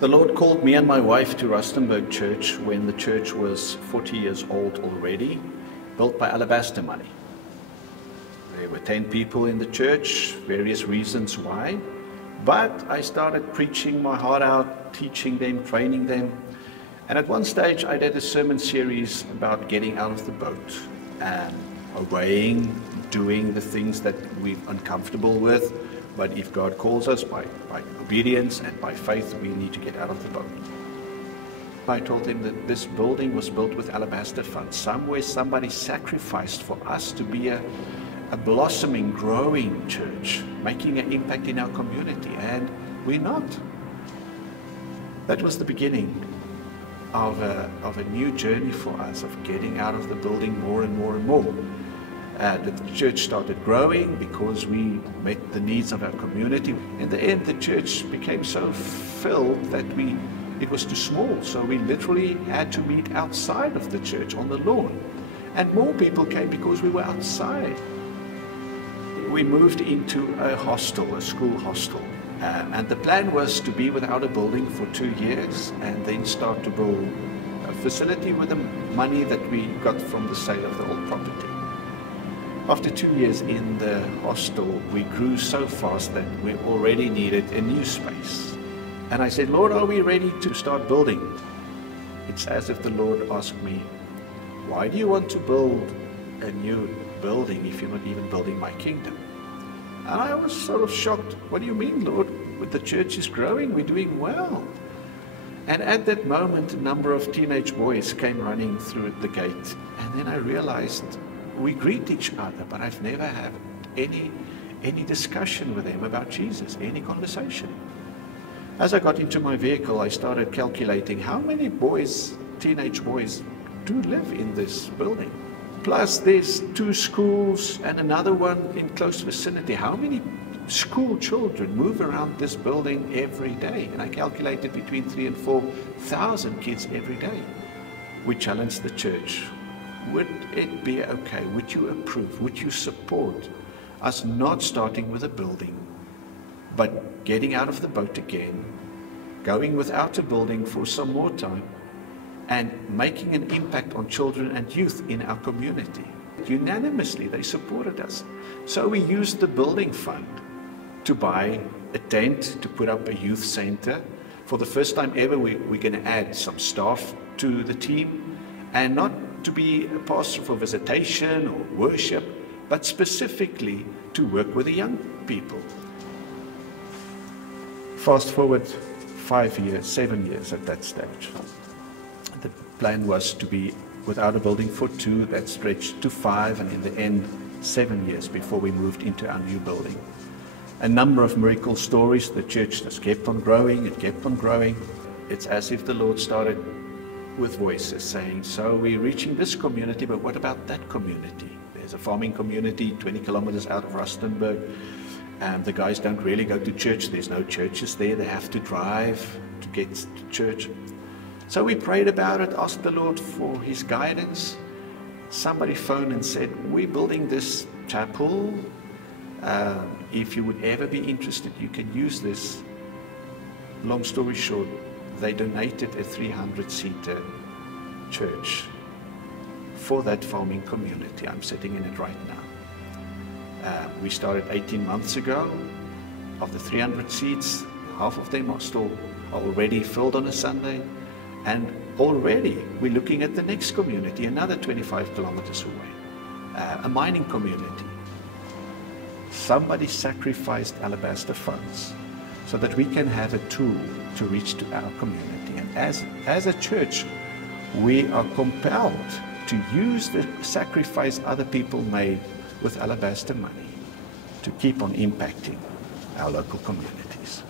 The Lord called me and my wife to Rustenburg Church when the church was 40 years old already, built by Alabaster money. There were 10 people in the church, various reasons why, but I started preaching my heart out, teaching them, training them. And at one stage I did a sermon series about getting out of the boat and obeying, doing the things that we're uncomfortable with. But if God calls us by obedience and by faith, we need to get out of the boat. I told them that this building was built with Alabaster funds. Somewhere somebody sacrificed for us to be a blossoming, growing church, making an impact in our community, and we're not. That was the beginning of a new journey for us, of getting out of the building more and more and more. The church started growing because we met the needs of our community. In the end, the church became so filled that it was too small, so we literally had to meet outside of the church on the lawn. And more people came because we were outside. We moved into a hostel, a school hostel. And the plan was to be without a building for 2 years and then start to build a facility with the money that we got from the sale of the old property. After 2 years in the hostel, we grew so fast that we already needed a new space. And I said, Lord, are we ready to start building? It's as if the Lord asked me, why do you want to build a new building if you're not even building my kingdom? And I was sort of shocked. What do you mean, Lord? The church is growing, we're doing well. And at that moment, a number of teenage boys came running through the gate. And then I realized we greet each other, but I've never had any discussion with them about Jesus, any conversation. As I got into my vehicle, I started calculating how many boys, teenage boys, do live in this building. Plus there's 2 schools and another one in close vicinity. How many school children move around this building every day? And I calculated between 3,000 and 4,000 kids every day. We challenged the church. Would it be okay? Would you approve? Would you support us not starting with a building, but getting out of the boat again, going without a building for some more time, and making an impact on children and youth in our community? Unanimously, they supported us. So we used the building fund to buy a tent, to put up a youth center. For the first time ever, we're going to add some staff to the team, and not to be a pastor for visitation or worship, but specifically to work with the young people. Fast forward 5 years, 7 years at that stage. The plan was to be without a building for 2, that stretched to 5, and in the end, 7 years before we moved into our new building. A number of miracle stories. The church just kept on growing, it kept on growing. It's as if the Lord started with voices saying, so we're reaching this community, but what about that community? There's a farming community 20 kilometers out of Rustenburg, and the guys don't really go to church. There's no churches there. They have to drive to get to church. So we prayed about it, asked the Lord for his guidance. Somebody phoned and said, we're building this chapel. If you would ever be interested, you can use this. Long story short, they donated a 300-seater church for that farming community. I'm sitting in it right now. We started 18 months ago. Of the 300 seats, half of them are already filled on a Sunday. And already we're looking at the next community, another 25 kilometers away, a mining community. Somebody sacrificed Alabaster funds so that we can have a tool to reach to our community. And as a church, we are compelled to use the sacrifice other people made with Alabaster money to keep on impacting our local communities.